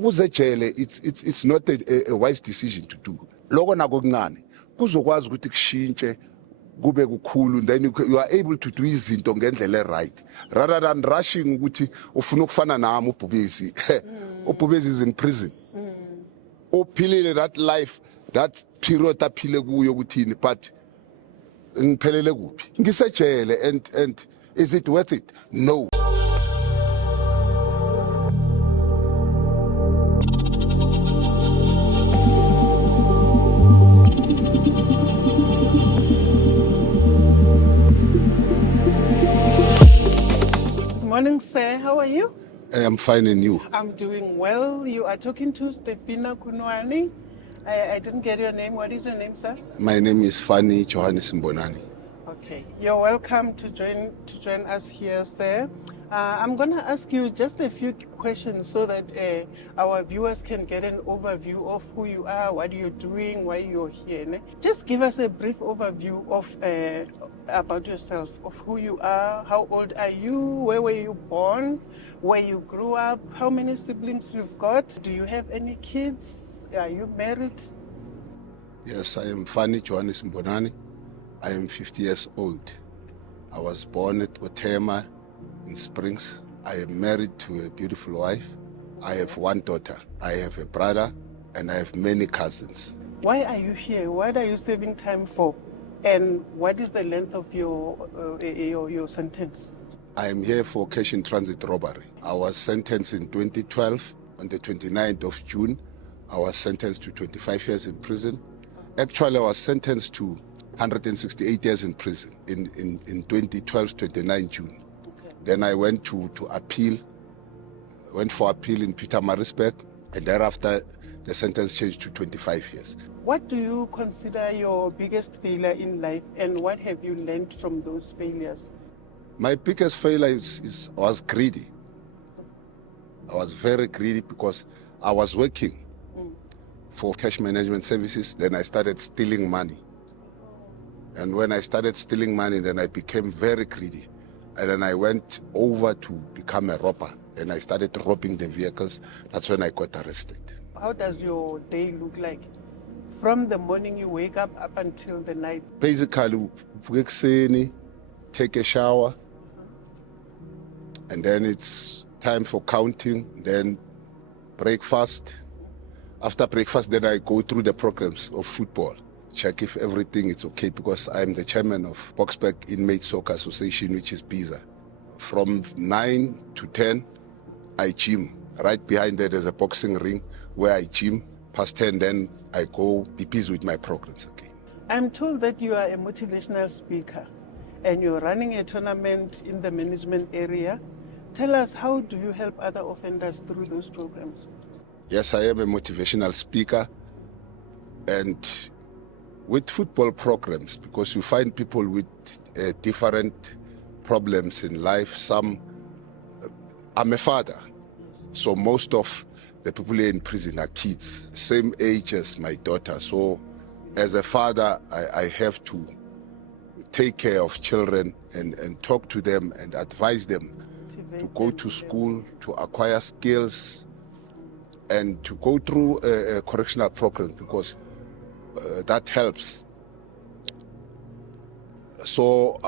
ukuze ejele it's not a wise decision to do. Loko nako kuncane kuzokwazi ukuthi kushintshe kube kukhulu, then you are able to do izinto ngendlela right rather than rushing ukuthi ufuna ukufana nami uBhubezi. uBhubezi is in prison. Uphilile that life, that period aphile kuyo ukuthini, but ngiphelele kuphi? Ngisejele, and is it worth it? No. Morning, sir. How are you? I'm fine, and you? I'm doing well. You are talking to Mbonani. I didn't get your name. What is your name, sir? My name is Fannie Mbonani. Okay. You're welcome to join us here, sir. I'm going to ask you just a few questions so that our viewers can get an overview of who you are, what you're doing, why you're here. Ne? Just give us a brief overview of about yourself, of who you are, how old are you, where were you born, where you grew up, how many siblings you've got, do you have any kids, are you married? Yes, I am Fannie Mbonani. I am 50 years old. I was born at Otema in Springs. I am married to a beautiful wife. I have one daughter. I have a brother, and I have many cousins. Why are you here? What are you saving time for? And what is the length of your sentence? I am here for cash in transit robbery. I was sentenced in 2012. On the 29th of June, I was sentenced to 25 years in prison. Actually, I was sentenced to 168 years in prison in 2012, 29 June. Okay. Then I went to appeal, went for appeal in Pietermaritzburg, and thereafter the sentence changed to 25 years. What do you consider your biggest failure in life, and what have you learned from those failures? My biggest failure I was greedy. I was very greedy because I was working for cash management services. Then I started stealing money. And when I started stealing money, then I became very greedy. And then I went over to become a robber. Then I started robbing the vehicles. That's when I got arrested. How does your day look like? From the morning you wake up until the night? Basically, take a shower, and then it's time for counting, then breakfast. After breakfast, then I go through the programs of football, check if everything is okay, because I'm the chairman of Boksburg Inmate Soccer Association, which is BISA. From 9 to 10, I gym. Right behind there, there's a boxing ring where I gym. Past 10, then I go be busy with my programs again. I'm told that you are a motivational speaker and you're running a tournament in the management area. Tell us, how do you help other offenders through those programs? Yes, I am a motivational speaker, and with football programs, because you find people with different problems in life. I'm a father, so most of the people here in prison are kids, same age as my daughter. So as a father, I have to take care of children and talk to them and advise them to go to school, to acquire skills, and to go through a correctional program, because that helps. So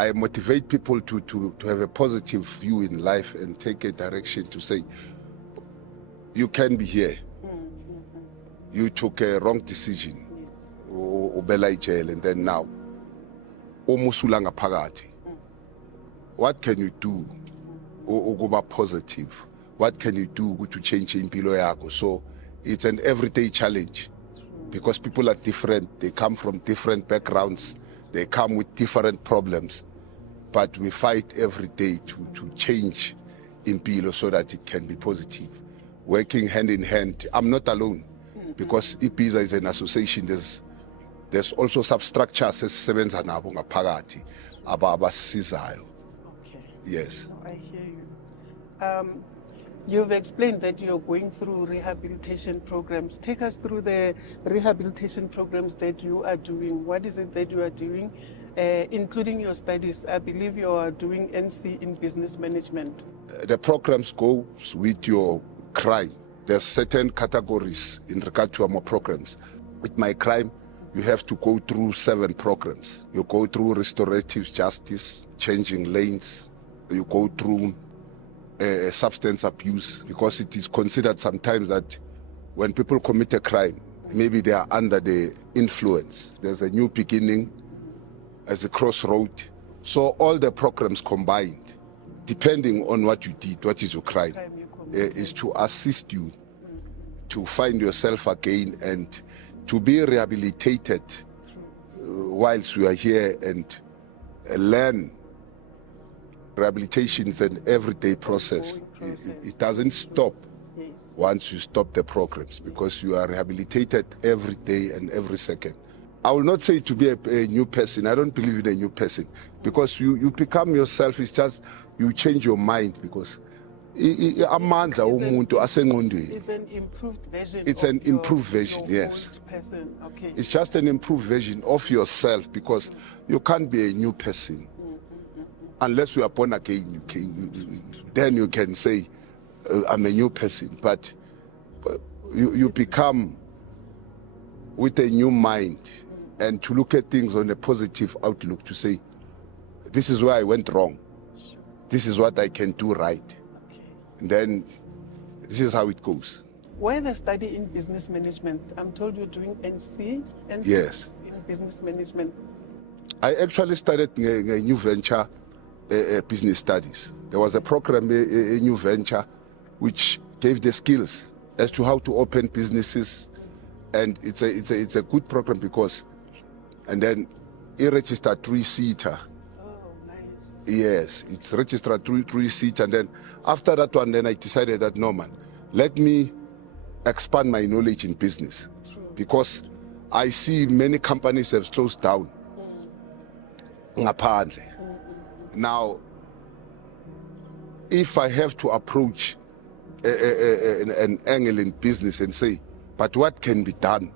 I motivate people to have a positive view in life and take a direction to say, you can be here. You took a wrong decision, and then now, what can you do? Positive. What can you do to change impilo yakho? So it's an everyday challenge, because people are different. They come from different backgrounds. They come with different problems. But we fight every day to change impilo so that it can be positive. Working hand in hand. I'm not alone, because IPISA is an association. There's also substructures esisebenza nabo ngaphakathi abasizayo. Okay. Yes. I hear you. You've explained that you're going through rehabilitation programs. Take us through the rehabilitation programs that you are doing. What is it that you are doing, including your studies? I believe you are doing NC in business management. The programs go with your crime. There's certain categories in regard to our programs. With my crime, you have to go through 7 programs. You go through restorative justice, changing lanes. You go through substance abuse, because it is considered sometimes that when people commit a crime, maybe they are under the influence. There's a new beginning, as a crossroad. So all the programs combined, depending on what you did, what is your crime, is to assist you to find yourself again and to be rehabilitated whilst you are here, and learn. Rehabilitation is an everyday process. It doesn't stop once you stop the programs, because you are rehabilitated every day and every second. I will not say to be a new person. I don't believe in a new person, because you become yourself. It's just you change your mind, because it's an improved version. It's an improved version, yes. Person. Okay. It's just an improved version of yourself, because you can't be a new person unless you are born again. Then you can say, I'm a new person. But you become with a new mind, and to look at things on a positive outlook, to say, this is where I went wrong. This is what I can do right. And then this is how it goes. Why the study in business management? I'm told you're doing NC yes. in business management. I actually started a new venture, business studies. There was a program, a new venture, which gave the skills as to how to open businesses, and it's a good program, because, and then it registered 3-seater. Yes, it's registered through seat, and then after that one, then I decided that no man, let me expand my knowledge in business, because I see many companies have closed down. Now, if I have to approach an angle in business and say, but what can be done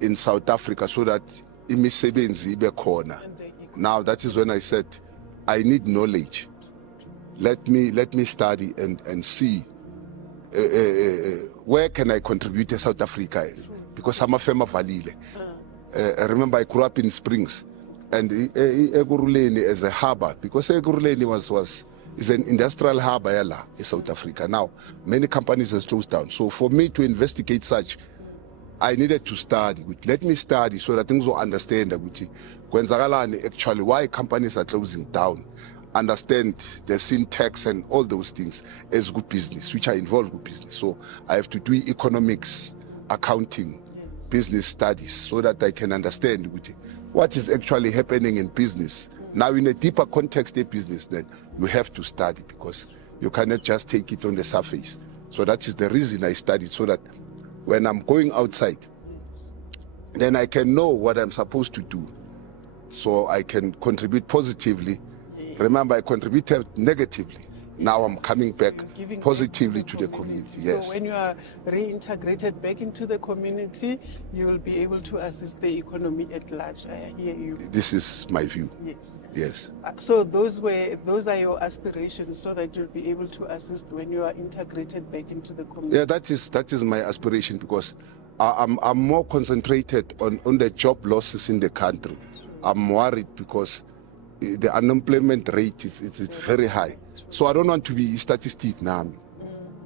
in South Africa so that imisebenzi ibe khona? Now that is when I said, I need knowledge. Let me study and see where can I contribute to South Africa, because I'm a Fema Valile. I remember I grew up in Springs, and Eguruleni as a harbor, because Eguruleni is an industrial harbor in South Africa. Now many companies have closed down. So for me to investigate such, I needed to study. Let me study so that things will understand actually why companies are closing down, understand the syntax and all those things as good business, which are involved with business. So I have to do economics, accounting, business studies, so that I can understand what is actually happening in business. Now in a deeper context of business, then you have to study, because you cannot just take it on the surface. So that is the reason I studied, so that when I'm going outside, then I can know what I'm supposed to do, so I can contribute positively. Remember, I contributed negatively. Now I'm coming back positively to the community. Yes. So when you are reintegrated back into the community, you will be able to assist the economy at large. I hear you. This is my view. Yes. Yes. So those are your aspirations, so that you'll be able to assist when you are integrated back into the community. Yeah, that is my aspiration, because I'm more concentrated on the job losses in the country. I'm worried because the unemployment rate is very high. So I don't want to be a statistic now.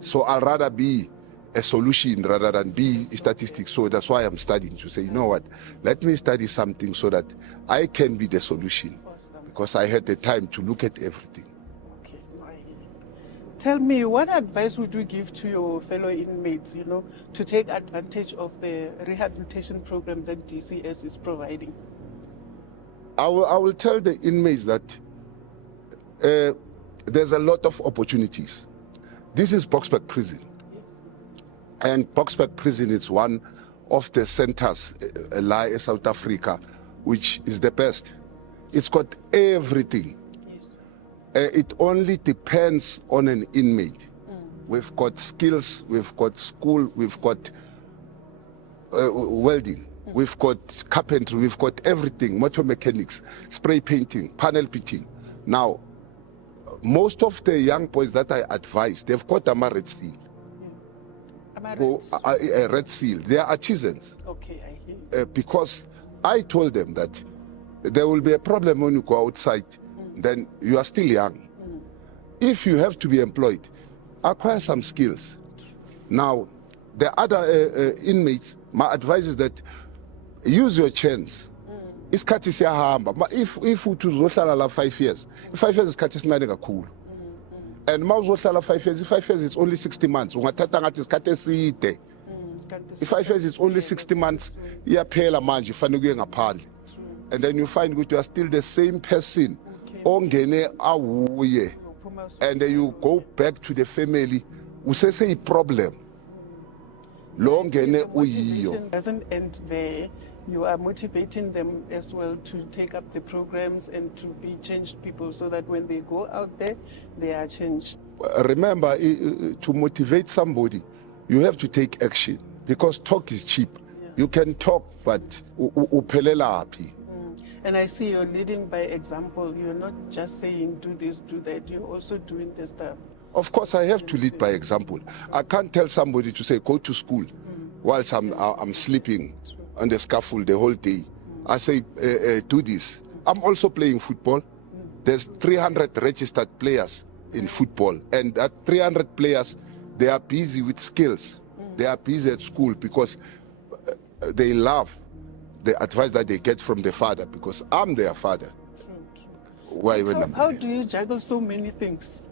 So I'd rather be a solution rather than be a statistic. So that's why I'm studying, to say, you know what, let me study something so that I can be the solution. Awesome. Because I had the time to look at everything. Okay. Tell me, what advice would you give to your fellow inmates, to take advantage of the rehabilitation program that DCS is providing? I will tell the inmates that there's a lot of opportunities. This is Boksburg Prison. Yes. And Boksburg Prison is one of the centers in South Africa, which is the best. It's got everything. Yes. It only depends on an inmate. We've got skills, we've got school, we've got welding, we've got carpentry, we've got everything, motor mechanics, spray painting, panel beating. Now, most of the young boys that I advise, they've got a merit seal. go a red seal. They are artisans. Okay, I hear you. Because I told them that there will be a problem when you go outside, then you are still young. If you have to be employed, acquire some skills. Now, the other inmates, my advice is that use your chance. Isikhathi siyahamba. If uzohlala 5 years, 5 years isikhathi esincane kakhulu. And ma uzohlala 5 years, 5 years it's only 60 months. Ungathatha ngathi isikhathi eside. If 5 years it's only 60 months, iyaphela manje fanele kuye ngaphandle. And then you find that you are still the same person. Ongene awuye. And then you go back to the family. Usese a problem. Longene uyiyo. Doesn't end there. You are motivating them as well to take up the programs and to be changed people so that when they go out there, they are changed. Remember, to motivate somebody, you have to take action because talk is cheap. Yeah. You can talk, but uphelela aphi. And I see you're leading by example. You're not just saying do this, do that. You're also doing the stuff. Of course, I have to lead by example. I can't tell somebody to say go to school whilst I'm sleeping on the scaffold the whole day. I say do this. I'm also playing football. There's 300 registered players in football, and that 300 players, they are busy with skills. They are busy at school because they love the advice that they get from the father, because I'm their father. Why? How do you juggle so many things?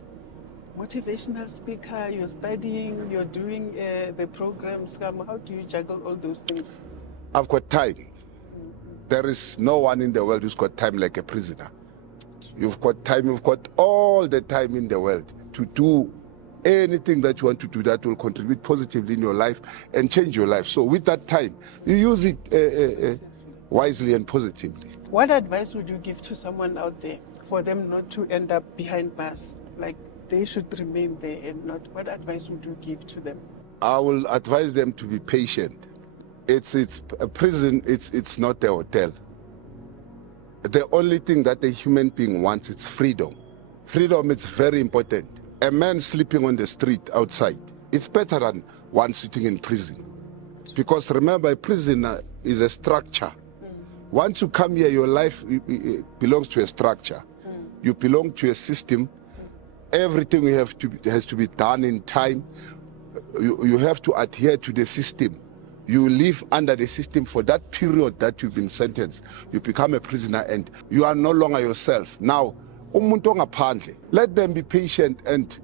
Motivational speaker, you're studying, you're doing the programs. How do you juggle all those things? I've got time. There is no one in the world who's got time like a prisoner. You've got time, you've got all the time in the world to do anything that you want to do that will contribute positively in your life and change your life. So with that time, you use it wisely and positively. What advice would you give to someone out there for them not to end up behind bars? Like they should remain there and not. What advice would you give to them? I will advise them to be patient. It's a prison, it's not a hotel. The only thing that a human being wants is freedom. Freedom is very important. A man sleeping on the street outside, it's better than one sitting in prison. Because remember, a prison is a structure. Once you come here, your life belongs to a structure. You belong to a system. Everything has to be done in time. You have to adhere to the system. You live under the system for that period that you've been sentenced. You become a prisoner and you are no longer yourself. Now, let them be patient and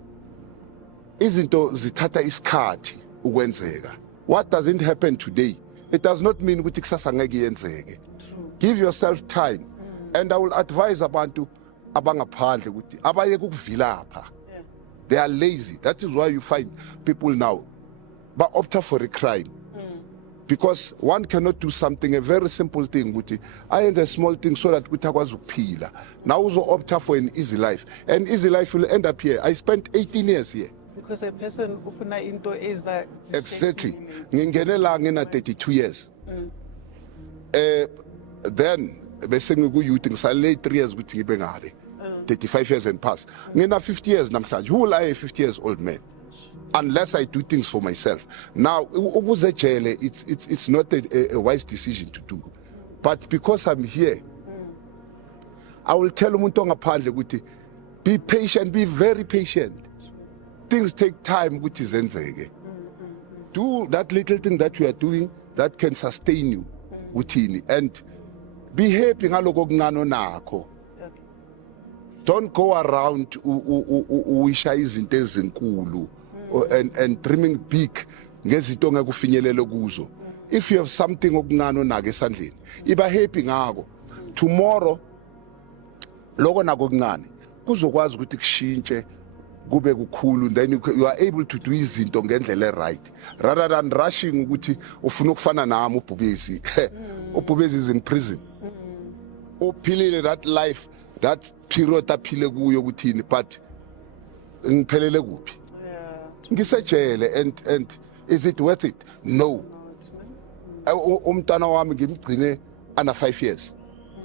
izinto zithatha isikhathi ukwenzeka. What doesn't happen today, it does not mean ukuthi kusasa ngeke yenzeke. Give yourself time. And I will advise abantu abangaphandle ukuthi abayeke ukuvilapha. They are lazy. That is why you find people now but opt for a crime. Because one cannot do something, a very simple thing, I am a small thing so that utakwazi ukuphila. Now also opt for an easy life. And easy life will end up here. I spent 18 years here. Because a person ufuna into is that exactly. Ngingenela ngina 32 years. Then bese ngiku-youth ngisale 3 years ukuthi ngibe ngale. 35 years and past. Ngina 50 years namhlanje. Who will I a 50 years old man? Unless I do things for myself. Now, it's not a wise decision to do. But because I'm here, I will tell umuntu ongaphandle ukuthi be patient, be very patient. Things take time, which is enzeke. Do that little thing that you are doing that can sustain you, withini, and be happy ngaloko kuncane onakho. Don't go around uwisha izinto ezinkulu. And dreaming big ngezinto ongeke ufinyelele kuzo. If you have something okuncane onake esandleni, iba happy ngako. Tomorrow lokho nako okuncane kuzokwazi ukuthi kushintshe kube kukhulu, then you are able to do izinto ngendlela right rather than rushing ukuthi ufuna ukufana nami uBhubezi. uBhubezi is in prison. Uphilile that life, that period aphile kuyo ukuthini, but ngiphelele kuphi? And is it worth it? No. Umntana wami ngimgcine under 5 years.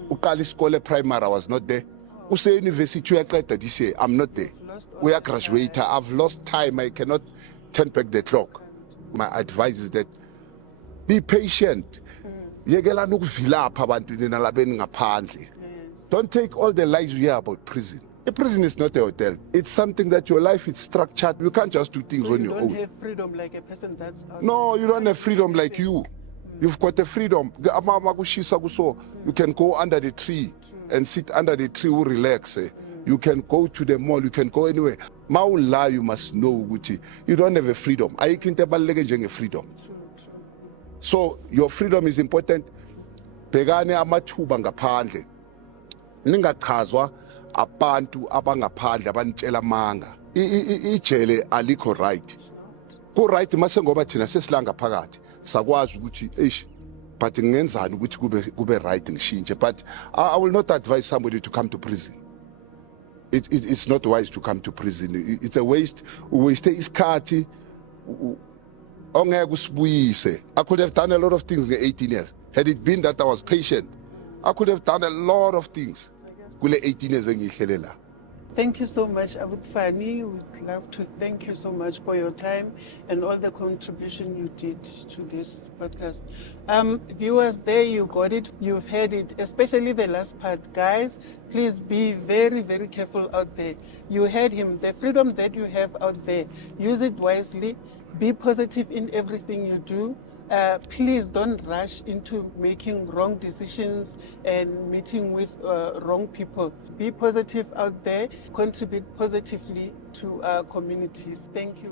Uqala isikole primary, I was not there. Use university uyaqeda this year, I'm not there. We are graduated. I've lost time. I cannot turn back the clock. My advice is that be patient. Yekela nokuvilapha abantu nalabeni ngaphandle. Don't take all the lies you hear about prison. A prison is not a hotel. It's something that your life is structured. You can't just do things on your own. You don't have freedom like a person that's out. No, you don't have freedom like you. You've got the freedom. You can go under the tree and sit under the tree, relax. You can go to the mall, you can go anywhere. Maula, you must know, Gucci. You don't have a freedom. I can't a freedom. So your freedom is important. Pegane amathuba ngaphandle. Ningachazwa abantu abangaphandle abantshela manga. Ijele alikho right. Ko right mase ngoba thina sesilanga phakathi. Sakwazi ukuthi but ngenzani ukuthi kube right ngishintshe. But I will not advise somebody to come to prison. It's not wise to come to prison. It's a waste. Waste isikhathi. I could have done a lot of things in 18 years. Had it been that I was patient, I could have done a lot of things. 18 years. Thank you so much, Fannie. We'd love to thank you so much for your time and all the contribution you did to this podcast. Viewers, there you got it. You've heard it, especially the last part. Guys, please be very, very careful out there. You heard him. The freedom that you have out there, use it wisely. Be positive in everything you do. Please don't rush into making wrong decisions and meeting with wrong people. Be positive out there. Contribute positively to our communities. Thank you.